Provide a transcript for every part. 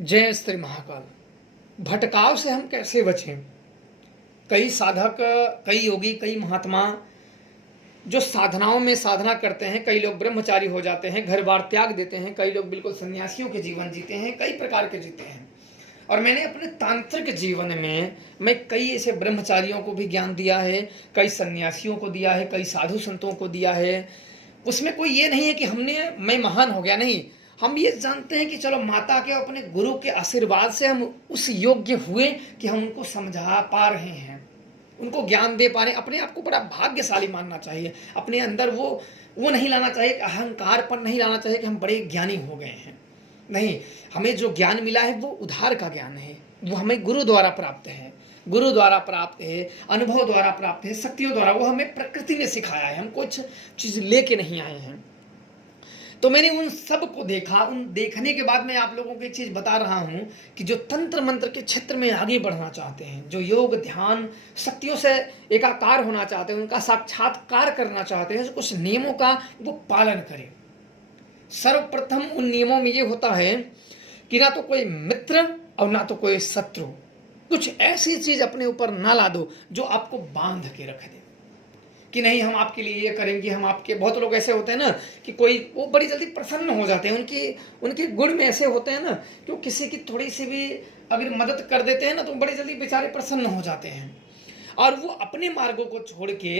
जय श्री महाकाल। भटकाव से हम कैसे बचें? कई साधक, कई योगी, कई महात्मा जो साधनाओं में साधना करते हैं, कई लोग ब्रह्मचारी हो जाते हैं, घर बार त्याग देते हैं, कई लोग बिल्कुल सन्यासियों के जीवन जीते हैं, कई प्रकार के जीते हैं। और मैंने अपने तांत्रिक जीवन में मैं कई ऐसे ब्रह्मचारियों को भी ज्ञान दिया है, कई सन्यासियों को दिया है, कई साधु संतों को दिया है। उसमें कोई ये नहीं है कि मैं महान हो गया, नहीं। हम ये जानते हैं कि चलो माता के अपने गुरु के आशीर्वाद से हम उस योग्य हुए कि हम उनको समझा पा रहे हैं, उनको ज्ञान दे पा रहे हैं। अपने आप को बड़ा भाग्यशाली मानना चाहिए। अपने अंदर वो नहीं लाना चाहिए, अहंकार पर नहीं लाना चाहिए कि हम बड़े ज्ञानी हो गए हैं। नहीं, हमें जो ज्ञान मिला है वो उधार का ज्ञान है, वो हमें गुरु द्वारा प्राप्त है, गुरु द्वारा प्राप्त है, अनुभव द्वारा प्राप्त है, शक्तियों द्वारा। वो हमें प्रकृति ने सिखाया है, हम कुछ चीज लेके नहीं आए हैं। तो मैंने उन सब को देखा। उन देखने के बाद मैं आप लोगों को एक चीज बता रहा हूं कि जो तंत्र मंत्र के क्षेत्र में आगे बढ़ना चाहते हैं, जो योग ध्यान शक्तियों से एकाकार होना चाहते हैं, उनका साक्षात्कार करना चाहते हैं, कुछ नियमों का वो पालन करें। सर्वप्रथम उन नियमों में ये होता है कि ना तो कोई मित्र और ना तो कोई शत्रु। कुछ ऐसी चीज अपने ऊपर ना ला दो जो आपको बांध के रख दे कि नहीं हम आपके लिए ये करेंगे, हम आपके। बहुत लोग ऐसे होते हैं ना कि कोई वो बड़ी जल्दी प्रसन्न हो जाते हैं, उनके गुण में ऐसे होते हैं ना कि वो किसी की थोड़ी सी भी अगर मदद कर देते हैं ना तो बड़ी जल्दी बेचारे प्रसन्न हो जाते हैं। और वो अपने मार्गों को छोड़ के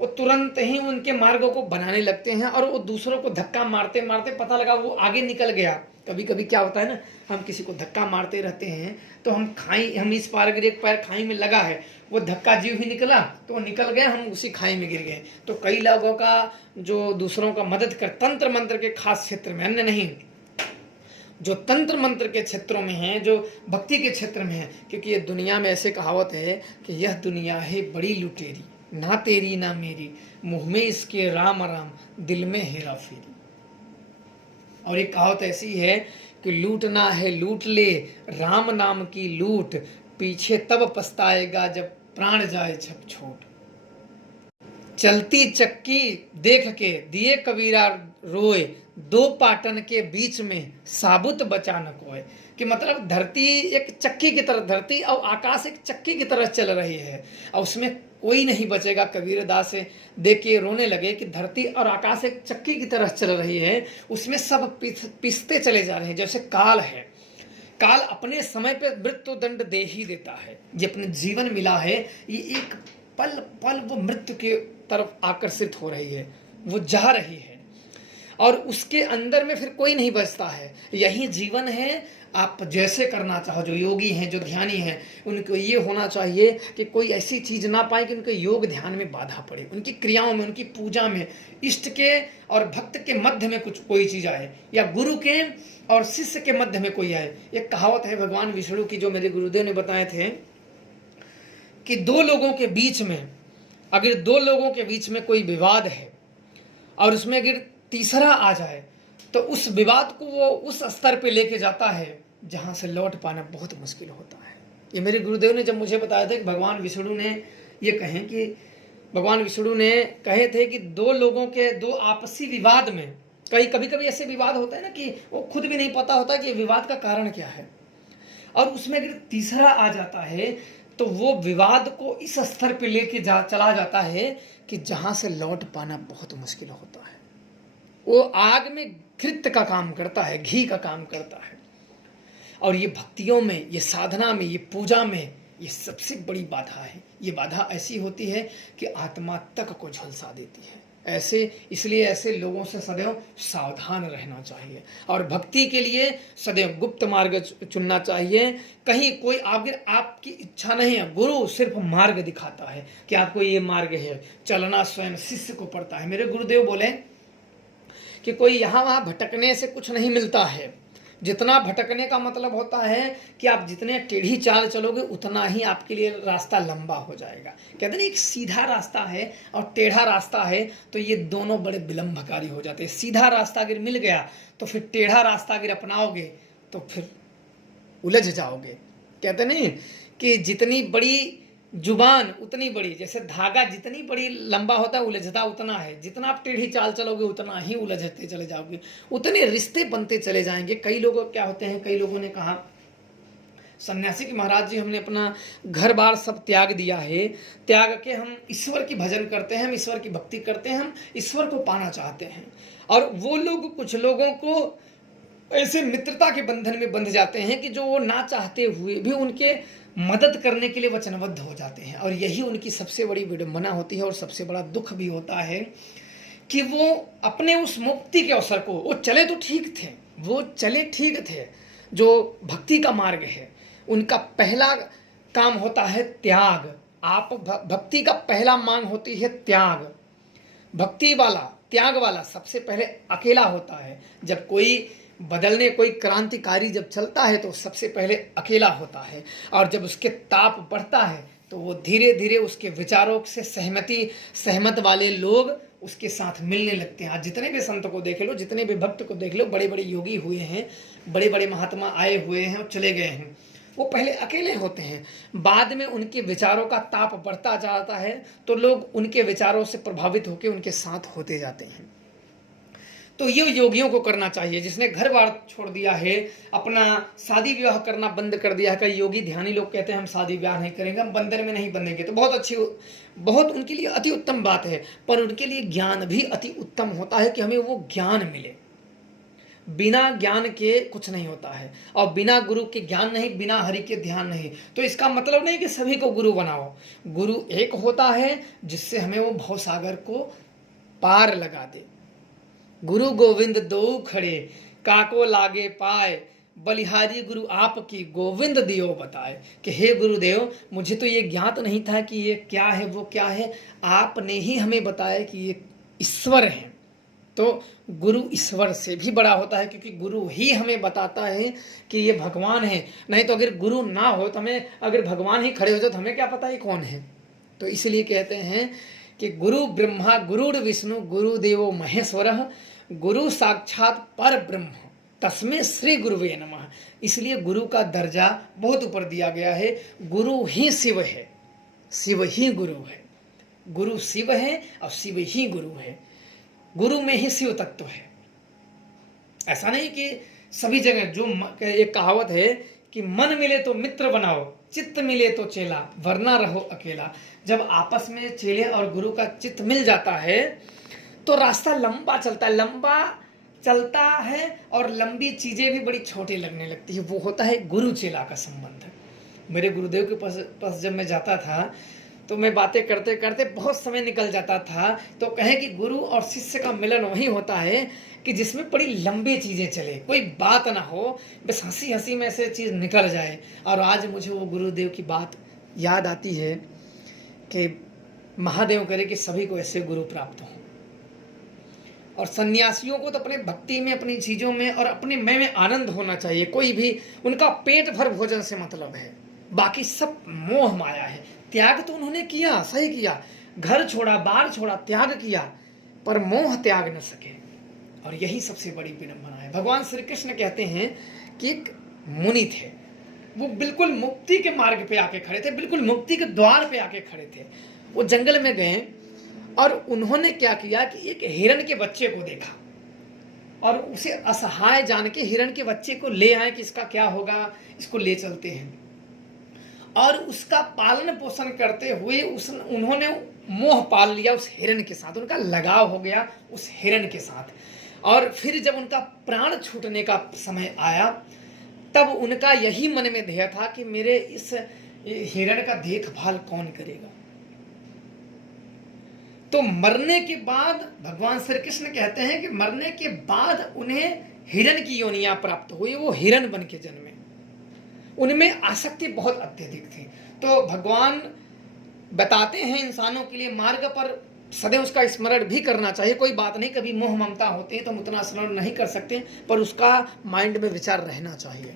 वो तुरंत ही उनके मार्गों को बनाने लगते हैं और वो दूसरों को धक्का मारते मारते पता लगा वो आगे निकल गया। कभी कभी क्या होता है ना, हम किसी को धक्का मारते रहते हैं तो हम इस पार गिरे, एक पैर खाई में लगा है, वो धक्का जीव ही निकला तो वो निकल गए, हम उसी खाई में गिर गए। तो कई लोगों का जो दूसरों का मदद कर तंत्र मंत्र के खास क्षेत्र में, अन्य नहीं, जो तंत्र मंत्र के क्षेत्रों में है, जो भक्ति के क्षेत्र में है, क्योंकि ये दुनिया में ऐसे कहावत है कि यह दुनिया है बड़ी लुटेरी, ना तेरी ना मेरी, मुंह में इसके राम राम, दिल में हेरा फेरी। और एक कहावत ऐसी है कि लूटना है लूट ले, राम नाम की लूट, पीछे तब पछताएगा जब प्राण जाए छप छोट। चलती चक्की देख के दिए कबीरा रोए, दो पाटन के बीच में साबुत बचा न कोय। कि मतलब धरती एक चक्की की तरह, धरती और आकाश एक चक्की की तरह चल रही है और उसमें कोई नहीं बचेगा। कबीरदास से देख के रोने लगे कि धरती और आकाश एक चक्की की तरह चल रही है, उसमें सब पिसते चले जा रहे हैं। जैसे काल है, काल अपने समय पे मृत्यु दंड दे ही देता है। ये अपने जीवन मिला है, ये एक पल पल वो मृत्यु के तरफ आकर्षित हो रही है, वो जा रही है और उसके अंदर में फिर कोई नहीं बचता है। यही जीवन है। आप जैसे करना चाहो, जो योगी हैं, जो ध्यानी हैं, उनको ये होना चाहिए कि कोई ऐसी चीज ना पाए कि उनके योग ध्यान में बाधा पड़े, उनकी क्रियाओं में, उनकी पूजा में, इष्ट के और भक्त के मध्य में कोई चीज आए, या गुरु के और शिष्य के मध्य में कोई आए। एक कहावत है भगवान विष्णु की जो मेरे गुरुदेव ने बताए थे कि दो लोगों के बीच में, अगर दो लोगों के बीच में कोई विवाद है और उसमें अगर तीसरा आ जाए तो उस विवाद को वो उस स्तर पे लेके जाता है जहां से लौट पाना बहुत मुश्किल होता है। ये मेरे गुरुदेव ने जब मुझे बताया था कि भगवान विष्णु ने ये कहे थे कि दो लोगों के दो आपसी विवाद में, कभी कभी ऐसे विवाद होता है ना कि वो खुद भी नहीं पता होता कि विवाद का कारण क्या है, और उसमें अगर तीसरा आ जाता है तो वो विवाद को इस स्तर पे लेके चला जाता है कि जहां से लौट पाना बहुत मुश्किल होता है। वो आग में घृत का काम करता है, घी का काम करता है। और ये भक्तियों में, ये साधना में, ये पूजा में ये सबसे बड़ी बाधा है। ये बाधा ऐसी होती है कि आत्मा तक को झुलसा देती है। इसलिए ऐसे लोगों से सदैव सावधान रहना चाहिए और भक्ति के लिए सदैव गुप्त मार्ग चुनना चाहिए। कहीं कोई अगर आपकी इच्छा नहीं है, गुरु सिर्फ मार्ग दिखाता है कि आपको ये मार्ग है, चलना स्वयं शिष्य को पड़ता है। मेरे गुरुदेव बोले कि कोई यहाँ वहाँ भटकने से कुछ नहीं मिलता है। जितना भटकने का मतलब होता है कि आप जितने टेढ़ी चाल चलोगे उतना ही आपके लिए रास्ता लंबा हो जाएगा। कहते हैं एक सीधा रास्ता है और टेढ़ा रास्ता है तो ये दोनों बड़े विलंबकारी हो जाते हैं। सीधा रास्ता अगर मिल गया तो फिर टेढ़ा रास्ता अगर अपनाओगे तो फिर उलझ जाओगे। कहते नहीं कि जितनी बड़ी जुबान उतनी बड़ी, जैसे धागा जितनी बड़ी लंबा होता है उलझता उतना है, जितना आप टेढ़ी चाल चलोगे उतना ही उलझते चले जाओगे, उतने रिश्ते बनते चले जाएंगे। कई लोगों क्या होते हैं, कई लोगों ने कहा सन्यासी कि महाराज जी हमने अपना घर बार सब त्याग दिया है, त्याग के हम ईश्वर की भजन करते हैं, हम ईश्वर की भक्ति करते हैं, हम ईश्वर को पाना चाहते हैं। और वो लोग कुछ लोगों को ऐसे मित्रता के बंधन में बंध जाते हैं कि जो वो ना चाहते हुए भी उनके मदद करने के लिए वचनबद्ध हो जाते हैं। और यही उनकी सबसे बड़ी विडंबना होती है और सबसे बड़ा दुख भी होता है कि वो अपने उस मुक्ति के अवसर को, वो चले तो ठीक थे, वो चले ठीक थे, जो भक्ति का मार्ग है उनका पहला काम होता है त्याग। आप भक्ति का पहला मांग होती है त्याग। भक्ति वाला, त्याग वाला सबसे पहले अकेला होता है। जब कोई बदलने, कोई क्रांतिकारी जब चलता है तो सबसे पहले अकेला होता है, और जब उसके ताप बढ़ता है तो वो धीरे धीरे उसके विचारों से सहमत वाले लोग उसके साथ मिलने लगते हैं। आज जितने भी संत को देख लो, जितने भी भक्त को देख लो, बड़े बड़े योगी हुए हैं, बड़े बड़े महात्मा आए हुए हैं और चले गए हैं, वो पहले अकेले होते हैं, बाद में उनके विचारों का ताप बढ़ता जाता है तो लोग उनके विचारों से प्रभावित होकर उनके साथ होते जाते हैं। तो ये योगियों को करना चाहिए, जिसने घर बार छोड़ दिया है, अपना शादी विवाह करना बंद कर दिया है। कई योगी ध्यानी लोग कहते हैं हम शादी विवाह नहीं करेंगे, हम बंधन में नहीं बंधेंगे, तो बहुत अच्छी, बहुत उनके लिए अति उत्तम बात है, पर उनके लिए ज्ञान भी अति उत्तम होता है कि हमें वो ज्ञान मिले। बिना ज्ञान के कुछ नहीं होता है, और बिना गुरु के ज्ञान नहीं, बिना हरि के ध्यान नहीं। तो इसका मतलब नहीं कि सभी को गुरु बनाओ, गुरु एक होता है जिससे हमें वो भवसागर को पार लगा दे। गुरु गोविंद दो खड़े, काको लागे पाए, बलिहारी गुरु आपकी गोविंद दियो बताए। कि हे गुरुदेव, मुझे तो ये ज्ञात नहीं था कि ये क्या है, वो क्या है, आपने ही हमें बताया कि ये ईश्वर है। तो गुरु ईश्वर से भी बड़ा होता है, क्योंकि गुरु ही हमें बताता है कि ये भगवान है। नहीं तो अगर गुरु ना हो तो हमें, अगर भगवान ही खड़े हो जाए तो हमें क्या पता ये कौन है। तो इसलिए कहते हैं कि गुरु ब्रह्मा गुरुर विष्णु गुरुदेवो महेश्वरः, गुरु साक्षात पर ब्रह्म तस्मै श्री गुरुवे नमः। इसलिए गुरु का दर्जा बहुत ऊपर दिया गया है। गुरु ही शिव है, शिव ही गुरु है, गुरु शिव है और शिव ही गुरु है। गुरु में ही शिव तत्व है। ऐसा नहीं कि सभी जगह, जो एक कहावत है कि मन मिले तो मित्र बनाओ, चित्त मिले तो चेला, वरना रहो अकेला। जब आपस में चेले और गुरु का चित्त मिल जाता है तो रास्ता लंबा चलता है और लंबी चीजें भी बड़ी छोटी लगने लगती है। वो होता है गुरु चेला का संबंध। मेरे गुरुदेव के पास जब मैं जाता था तो मैं बातें करते करते बहुत समय निकल जाता था। तो कहे कि गुरु और शिष्य का मिलन वही होता है कि जिसमें बड़ी लंबी चीज़ें चले, कोई बात ना हो, बस हंसी हंसी में से चीज़ निकल जाए। और आज मुझे वो गुरुदेव की बात याद आती है कि महादेव करे कि सभी को ऐसे गुरु प्राप्त हो। और सन्यासियों को तो अपने भक्ति में, अपनी चीज़ों में और अपने मैं में आनंद होना चाहिए। कोई भी उनका पेट भर भोजन से मतलब है, बाकी सब मोह माया है। त्याग तो उन्होंने किया, सही किया, घर छोड़ा, बार छोड़ा, त्याग किया, पर मोह त्याग न सके। और यही सबसे बड़ी विडंबना है। भगवान श्री कृष्ण कहते हैं कि एक मुनि थे, वो बिल्कुल मुक्ति के मार्ग पे आके खड़े थे, बिल्कुल मुक्ति के द्वार पे आके खड़े थे। वो जंगल में गए और उन्होंने क्या किया कि एक हिरण के बच्चे को देखा और उसे असहाय जान के हिरण के बच्चे को ले आए कि इसका क्या होगा, इसको ले चलते हैं। और उसका पालन पोषण करते हुए उन्होंने मोह पाल लिया उस हिरण के साथ, उनका लगाव हो गया उस हिरण के साथ। और फिर जब उनका प्राण छूटने का समय आया तब उनका यही मन में ध्येय था कि मेरे इस हिरण का देखभाल कौन करेगा। तो मरने के बाद भगवान श्री कृष्ण कहते हैं कि मरने के बाद उन्हें हिरण की योनियां प्राप्त हुई, वो हिरण बन के जन्मे। उनमें आसक्ति बहुत अत्यधिक थी। तो भगवान बताते हैं इंसानों के लिए मार्ग पर सदैव उसका स्मरण भी करना चाहिए। कोई बात नहीं, कभी मोह ममता होती है तो हम उतना स्मरण नहीं कर सकते, पर उसका माइंड में विचार रहना चाहिए।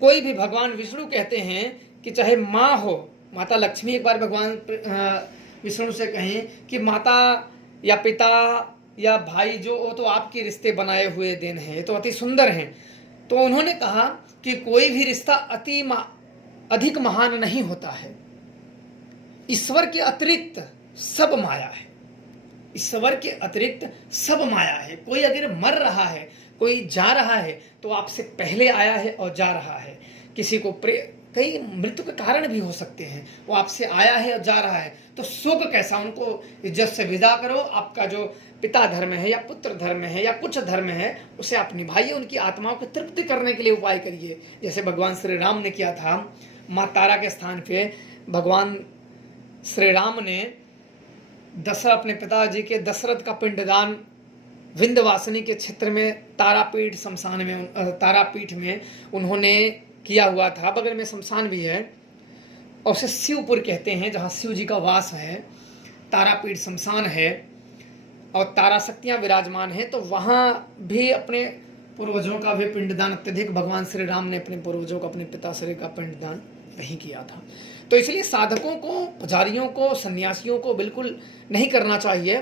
कोई भी, भगवान विष्णु कहते हैं कि चाहे माँ हो, माता लक्ष्मी एक बार भगवान विष्णु से कहें कि माता या पिता या भाई जो हो तो आपके रिश्ते बनाए हुए दिन हैं, तो अति सुंदर हैं। तो उन्होंने कहा कि कोई भी रिश्ता अधिक महान नहीं होता है। ईश्वर के अतिरिक्त सब माया है। ईश्वर के अतिरिक्त सब माया है। कोई अगर मर रहा है, कोई जा रहा है, तो आपसे पहले आया है और जा रहा है। किसी को कई मृत्यु के कारण भी हो सकते हैं, वो आपसे आया है और जा रहा है, तो शोक कैसा, उनको इज्जत से विदा करो। आपका जो पिता धर्म है या पुत्र धर्म है या कुछ धर्म है, उसे आप निभाइए। उनकी आत्माओं की तृप्ति करने के लिए उपाय करिए, जैसे भगवान श्री राम ने किया था। माँ तारा के स्थान पे भगवान श्री राम ने अपने पिताजी के दशरथ का पिंडदान विंध्यवासिनी के क्षेत्र में तारापीठ शमशान में, तारापीठ में उन्होंने किया हुआ था। बगल में शमशान भी है और उसे शिवपुर कहते हैं, जहाँ शिव जी का वास है। तारापीठ शमशान है और तारा शक्तियाँ विराजमान हैं। तो वहाँ भी अपने पूर्वजों का भी पिंडदान अत्यधिक भगवान श्री राम ने अपने पूर्वजों का, अपने पिताश्री का पिंडदान नहीं किया था। तो इसलिए साधकों को, पुजारियों को, सन्यासियों को बिल्कुल नहीं करना चाहिए।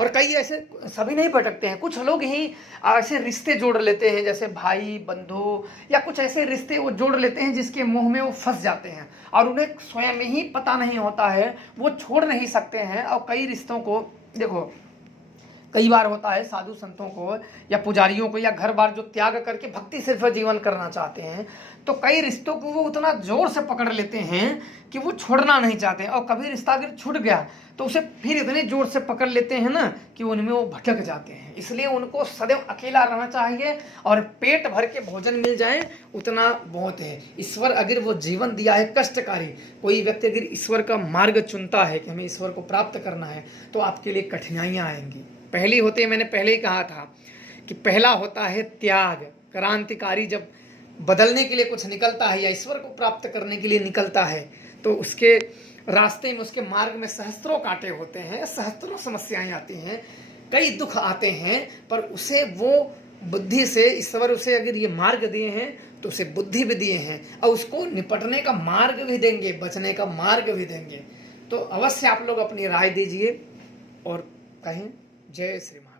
और कई ऐसे, सभी नहीं भटकते हैं, कुछ लोग ही ऐसे रिश्ते जोड़ लेते हैं, जैसे भाई बंधु या कुछ ऐसे रिश्ते वो जोड़ लेते हैं जिसके मुंह में वो फंस जाते हैं और उन्हें स्वयं ही पता नहीं होता है, वो छोड़ नहीं सकते हैं। और कई रिश्तों को देखो, कई बार होता है साधु संतों को या पुजारियों को या घर बार जो त्याग करके भक्ति सिर्फ जीवन करना चाहते हैं, तो कई रिश्तों को वो उतना जोर से पकड़ लेते हैं कि वो छोड़ना नहीं चाहते। और कभी रिश्ता अगर छूट गया तो उसे फिर इतने जोर से पकड़ लेते हैं ना कि उनमें वो भटक जाते हैं। इसलिए उनको सदैव अकेला रहना चाहिए और पेट भर के भोजन मिल जाए उतना बहुत है। ईश्वर अगर वो जीवन दिया है कष्टकारी, कोई व्यक्ति अगर ईश्वर का मार्ग चुनता है कि हमें ईश्वर को प्राप्त करना है, तो आपके लिए कठिनाइयाँ आएंगी। पहली होती है, मैंने पहले ही कहा था कि पहला होता है त्याग। क्रांतिकारी जब बदलने के लिए कुछ निकलता है या ईश्वर को प्राप्त करने के लिए निकलता है, तो उसके रास्ते में, उसके मार्ग में सहस्त्रों कांटे होते हैं, सहस्त्रों समस्याएं आती हैं, कई दुख आते हैं, पर उसे वो बुद्धि से, ईश्वर उसे अगर ये मार्ग दिए हैं तो उसे बुद्धि भी दिए हैं और उसको निपटने का मार्ग भी देंगे, बचने का मार्ग भी देंगे। तो अवश्य आप लोग अपनी राय दीजिए और कहें जय श्री महाराज।